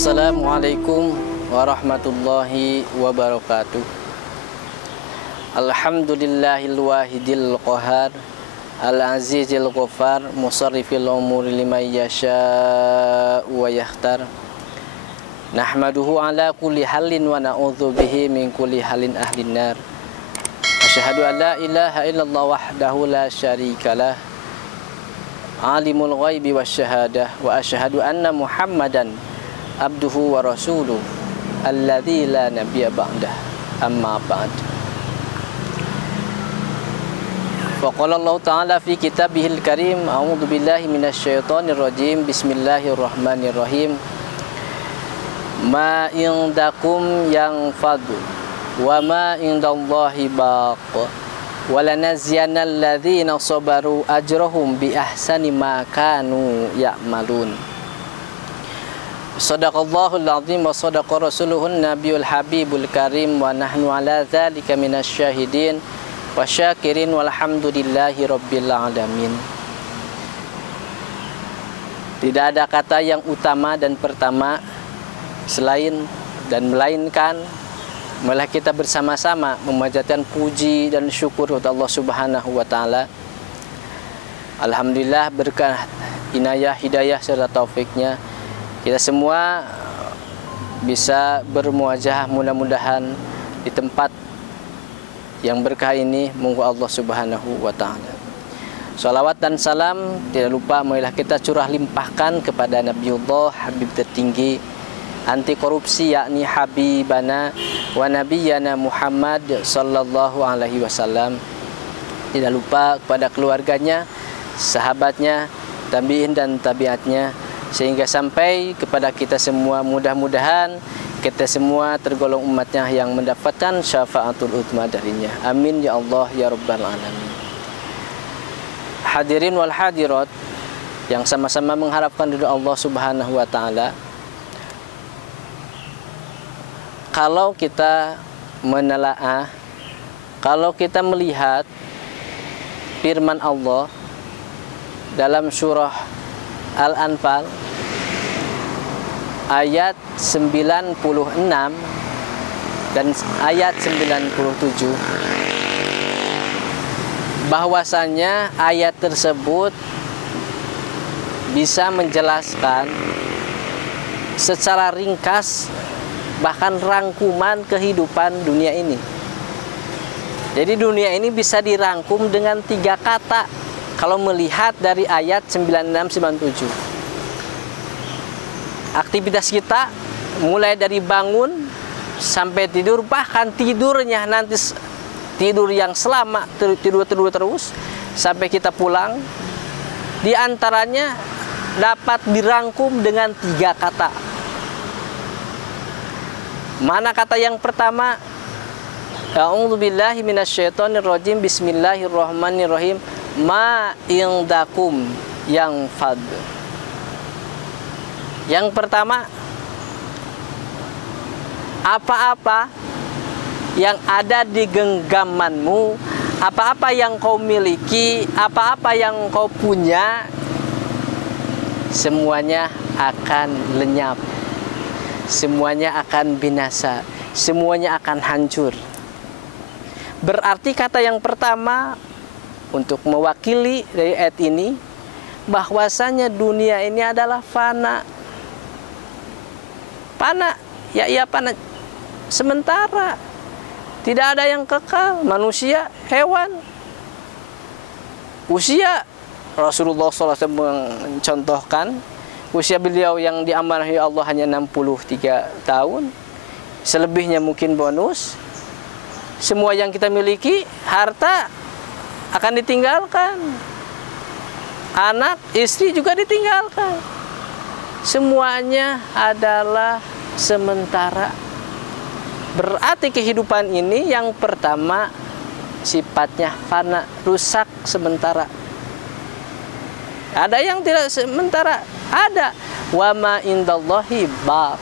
Assalamualaikum warahmatullahi wabarakatuh. Alhamdulillahil wahidil qahar, al-azizil ghafar, musarrifil umuri liman yasha wa yakhtar. Nahmaduhu ala kulli halin wa na'udzu bihi min kulli halin ahlin nar. Asyhadu an la ilaha illallah wahdahu la syarikalah, alimul ghaibi wasyahadah, wa asyhadu anna Muhammadan abduhu wa rasuluh alladzi la nabiyya ba'dah, amma ba'd. Wa qala Allah ta'ala fi kitabihil karim, a'udzu billahi minasyaitonir rajim, bismillahirrahmanirrahim. Ma indakum yanfadu wa ma indallahi baq, wa lanaziyana alladzina sabaru ajrahum bi ahsani ma kanu ya'malun. Shadaqallahul azim wa shadaqa rasuluhun nabiyul habibul karim, wa nahnu ala dzalika minasyahidin wa syakirin walhamdulillahi rabbil alamin. Tidak ada kata yang utama dan pertama selain dan melainkan malah kita bersama-sama memanjatkan puji dan syukur kepada Allah Subhanahu wa taala. Alhamdulillah, berkah inayah, hidayah serta taufiknya kita semua bisa bermuajah mudah-mudahan di tempat yang berkah ini. Moga Allah Subhanahu wa taala salawat dan salam tidak lupa marilah kita curah limpahkan kepada Nabiullah Habib tertinggi anti korupsi, yakni Habibana wa Nabiyana Muhammad sallallahu alaihi wasallam. Tidak lupa kepada keluarganya, sahabatnya, tabi'in dan tabiatnya, sehingga sampai kepada kita semua. Mudah-mudahan kita semua tergolong umatnya yang mendapatkan syafaatul utma darinya. Amin ya Allah ya rabbal alamin. Hadirin wal hadirat yang sama-sama mengharapkan ridha Allah Subhanahu wa taala. Kalau kita menelaah, kalau kita melihat firman Allah dalam surah Al-Anfal ayat 96 dan ayat 97, bahwasanya ayat tersebut bisa menjelaskan secara ringkas bahkan rangkuman kehidupan dunia ini. Jadi dunia ini bisa dirangkum dengan 3 kata kalau melihat dari ayat 96-97. Aktivitas kita mulai dari bangun sampai tidur, bahkan tidurnya nanti tidur yang selama tidur terus sampai kita pulang, di antaranya dapat dirangkum dengan 3 kata. Mana kata yang pertama? A'udzubillahi minasyaitonirrajim, bismillahirrahmanirrahim. Ma indakum yanfad. Yang pertama, apa-apa yang ada di genggamanmu, apa-apa yang kau miliki, apa-apa yang kau punya, semuanya akan lenyap, semuanya akan binasa, semuanya akan hancur. Berarti kata yang pertama untuk mewakili dari ayat ini, bahwasanya dunia ini adalah fana. Fana, ya iya fana, sementara. Tidak ada yang kekal, manusia, hewan. Usia Rasulullah SAW mencontohkan usia beliau yang diamanahi Allah hanya 63 tahun. Selebihnya mungkin bonus. Semua yang kita miliki, harta akan ditinggalkan. Anak, istri juga ditinggalkan. Semuanya adalah sementara. Berarti kehidupan ini yang pertama sifatnya fana, rusak sementara. Ada yang tidak sementara, ada. Wa ma indallahi baq.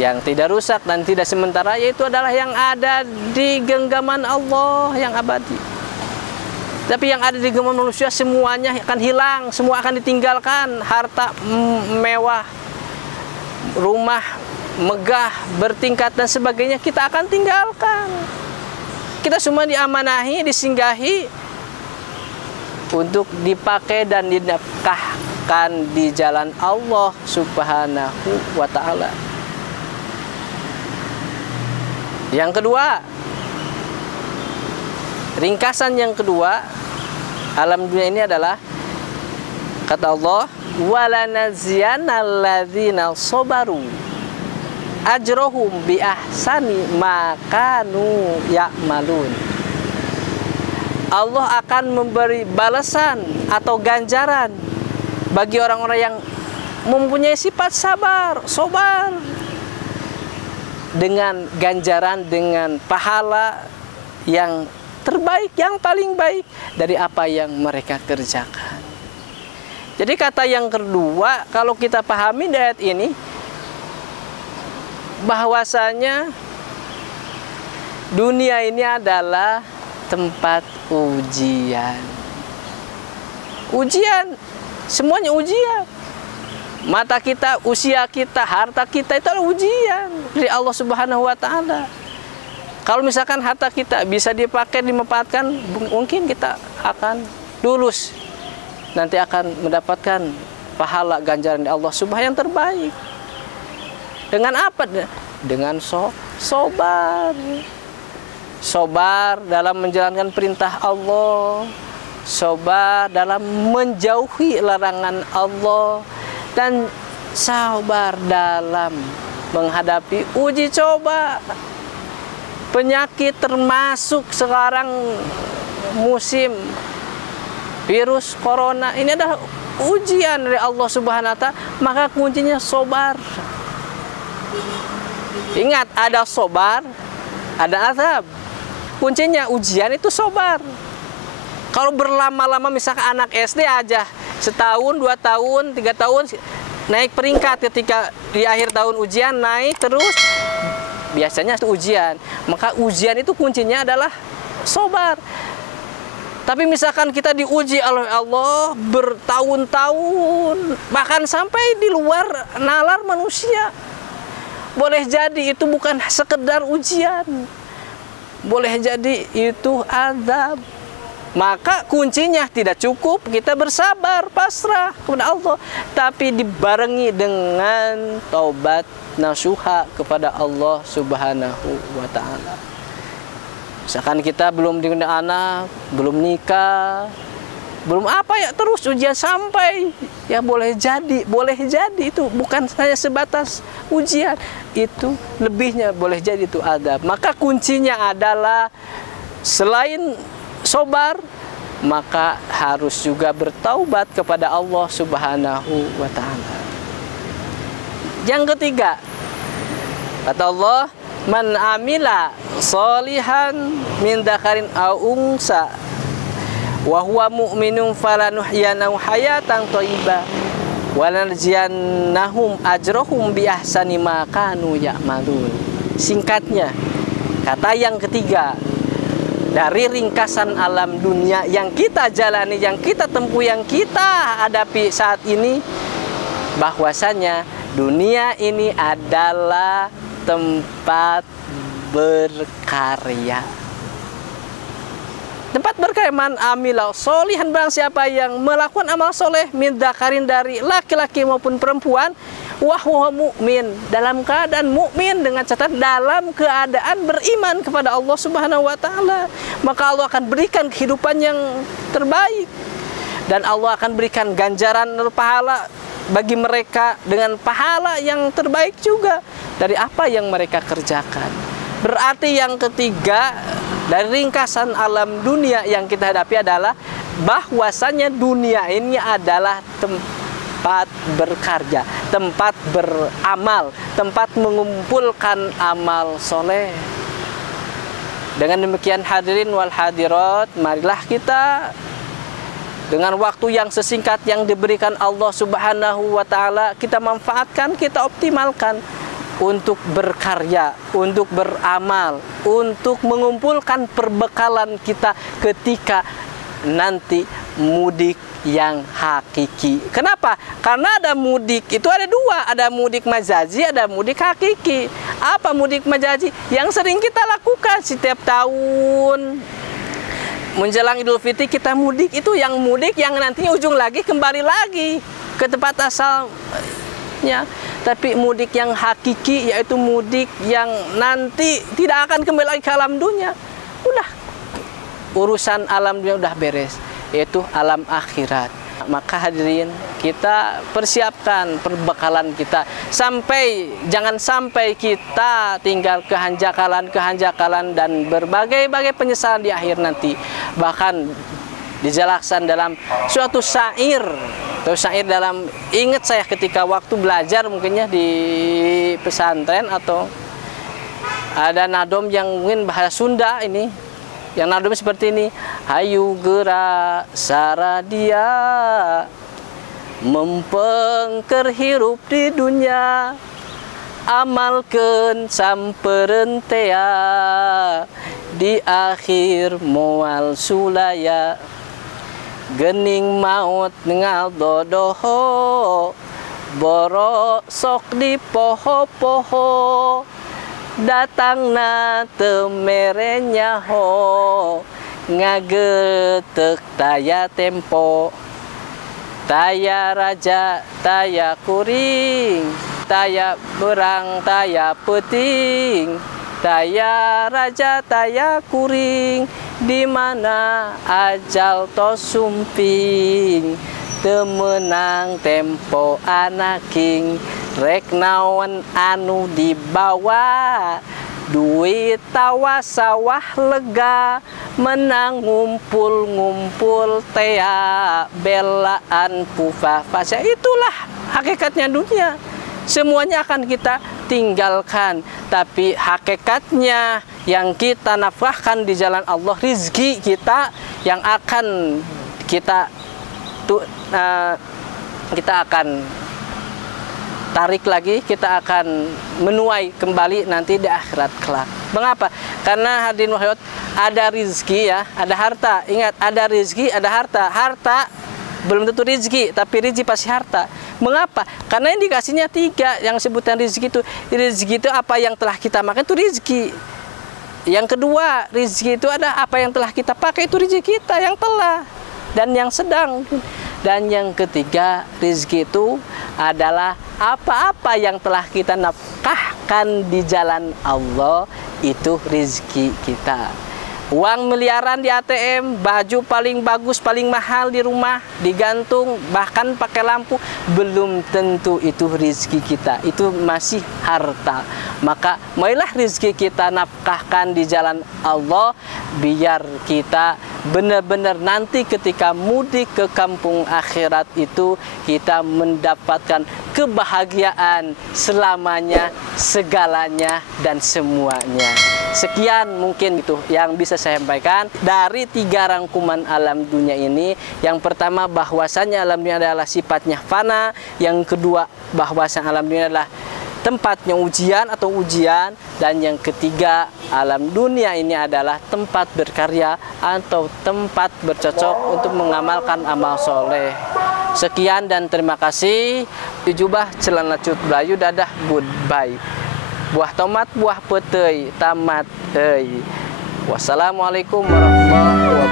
Yang tidak rusak dan tidak sementara yaitu adalah yang ada di genggaman Allah yang abadi. Tapi yang ada di genggaman manusia semuanya akan hilang, semua akan ditinggalkan. Harta mewah, rumah megah, bertingkat dan sebagainya kita akan tinggalkan. Kita semua diamanahi, disinggahi untuk dipakai dan dinafkahkan di jalan Allah Subhanahu wa ta'ala. Yang kedua, ringkasan yang kedua, alam dunia ini adalah kata Allah, walanaziyannal ladzina sabaru ajrohum bi ahsani ma kanu ya'malun. Allah akan memberi balasan atau ganjaran bagi orang-orang yang mempunyai sifat sabar, sobar, dengan ganjaran, dengan pahala yang terbaik, yang paling baik dari apa yang mereka kerjakan. Jadi kata yang kedua, kalau kita pahami di ayat ini, bahwasanya dunia ini adalah tempat ujian. Ujian, semuanya ujian. Mata kita, usia kita, harta kita itu adalah ujian dari Allah Subhanahu wa ta'ala. Kalau misalkan harta kita bisa dipakai, dimanfaatkan, mungkin kita akan lulus. Nanti akan mendapatkan pahala ganjaran dari Allah Subhanahu yang terbaik. Dengan apa? Dengan sobar. Sobar dalam menjalankan perintah Allah. Sobar dalam menjauhi larangan Allah. Dan sabar dalam menghadapi uji coba. Penyakit termasuk sekarang musim virus corona. Ini adalah ujian dari Allah Subhanahu wa ta'ala. Maka kuncinya sobar. Ingat, ada sobar, ada azab. Kuncinya ujian itu sobar. Kalau berlama-lama, misalkan anak SD aja setahun, 2 tahun, 3 tahun naik peringkat, ketika di akhir tahun ujian naik terus, biasanya itu ujian. Maka ujian itu kuncinya adalah sobar. Tapi misalkan kita diuji oleh Allah bertahun-tahun, bahkan sampai di luar nalar manusia, boleh jadi itu bukan sekedar ujian, boleh jadi itu azab. Maka kuncinya tidak cukup kita bersabar, pasrah kepada Allah, tapi dibarengi dengan taubat nasuha kepada Allah Subhanahu wa ta'ala. Misalkan kita belum punya anak, belum nikah, belum apa ya, terus ujian sampai ya boleh jadi itu bukan hanya sebatas ujian, itu lebihnya boleh jadi itu adab. Maka kuncinya adalah selain sobar, maka harus juga bertaubat kepada Allah Subhanahu wa ta'ala. Yang ketiga, kata Allah, man amila sholihan min dzakarin aw unsa wa huwa mu'minun falanuhyanahu hayatan thayyibah wa lanajziyannahum ajrahum bi ahsani ma kanu ya'malun. Singkatnya, kata yang ketiga dari ringkasan alam dunia yang kita jalani, yang kita tempuh, yang kita hadapi saat ini, bahwasanya dunia ini adalah tempat berkarya. Tempat berkarya, man amila solihan, barang siapa yang melakukan amal soleh, min dzakarin, dari laki-laki maupun perempuan, wa huwa mu'min, dalam keadaan mukmin, dengan catatan dalam keadaan beriman kepada Allah Subhanahu wa ta'ala, maka Allah akan berikan kehidupan yang terbaik, dan Allah akan berikan ganjaran pahala bagi mereka dengan pahala yang terbaik juga dari apa yang mereka kerjakan. Berarti yang ketiga dari ringkasan alam dunia yang kita hadapi adalah bahwasanya dunia ini adalah tempat berkarya, tempat beramal, tempat mengumpulkan amal soleh. Dengan demikian hadirin wal hadirat, marilah kita dengan waktu yang sesingkat yang diberikan Allah Subhanahu wa ta'ala, kita manfaatkan, kita optimalkan untuk berkarya, untuk beramal, untuk mengumpulkan perbekalan kita ketika nanti mudik yang hakiki. Kenapa? Karena ada mudik itu ada dua, ada mudik majazi, ada mudik hakiki. Apa mudik majazi? Yang sering kita lakukan setiap tahun menjelang Idul Fitri kita mudik, itu yang mudik yang nantinya ujung lagi kembali lagi ke tempat asalnya. Tapi mudik yang hakiki yaitu mudik yang nanti tidak akan kembali lagi ke alam dunia. Udah urusan alam dunia udah beres, yaitu alam akhirat. Maka hadirin, kita persiapkan perbekalan kita jangan sampai kita tinggal kehanjakalan dan berbagai penyesalan di akhir nanti. Bahkan dijelaskan dalam suatu syair dalam, ingat saya ketika waktu belajar mungkinnya di pesantren atau ada nadom yang mungkin bahasa Sunda ini, yang nadom seperti ini. Hayu gerak saradia mempengker hirup di dunia, amalkeun samperentea di akhir moal sulaya. Gening maut ngal dodoho boro sok di poho-poho, datangna temerenya ho ngagetek taya tempo. Taya raja taya kuring, taya berang taya peting, taya raja taya kuring, di mana ajal to sumping, temenang tempo anaking, rek naon anu dibawa, duit tawa sawah lega, menang ngumpul-ngumpul tea, belaan pufafasya. Itulah hakikatnya dunia. Semuanya akan kita tinggalkan, tapi hakikatnya yang kita nafkahkan di jalan Allah, rizki kita yang akan kita akan tarik lagi, kita akan menuai kembali nanti di akhirat kelak. Mengapa? Karena hadirin wahai, ada rizki ya, ada harta. Ingat, ada rizki, ada harta. Harta belum tentu rizki, tapi rizki pasti harta. Mengapa? Karena indikasinya tiga yang sebutan rizki itu. Rizki itu apa yang telah kita makan, itu rizki. Yang kedua, rizki itu ada apa yang telah kita pakai, itu rizki kita yang telah dan yang sedang. Dan yang ketiga, rizki itu adalah apa-apa yang telah kita nafkahkan di jalan Allah, itu rizki kita. Uang miliaran di ATM, baju paling bagus, paling mahal di rumah, digantung, bahkan pakai lampu, belum tentu itu rizki kita. Itu masih harta. Maka marilah rizki kita nafkahkan di jalan Allah, biar kita benar-benar nanti ketika mudik ke kampung akhirat itu, kita mendapatkan kebahagiaan selamanya, segalanya, dan semuanya. Sekian mungkin itu yang bisa saya sampaikan dari tiga rangkuman alam dunia ini. Yang pertama, bahwasannya alam dunia adalah sifatnya fana. Yang kedua, bahwasan alam dunia adalah tempatnya ujian atau ujian. Dan yang ketiga, alam dunia ini adalah tempat berkarya atau tempat bercocok untuk mengamalkan amal soleh. Sekian dan terima kasih. Jubah celana cut belayu, dadah, goodbye. Buah tomat, buah petei, tamat. Wassalamualaikum warahmatullahi wabarakatuh.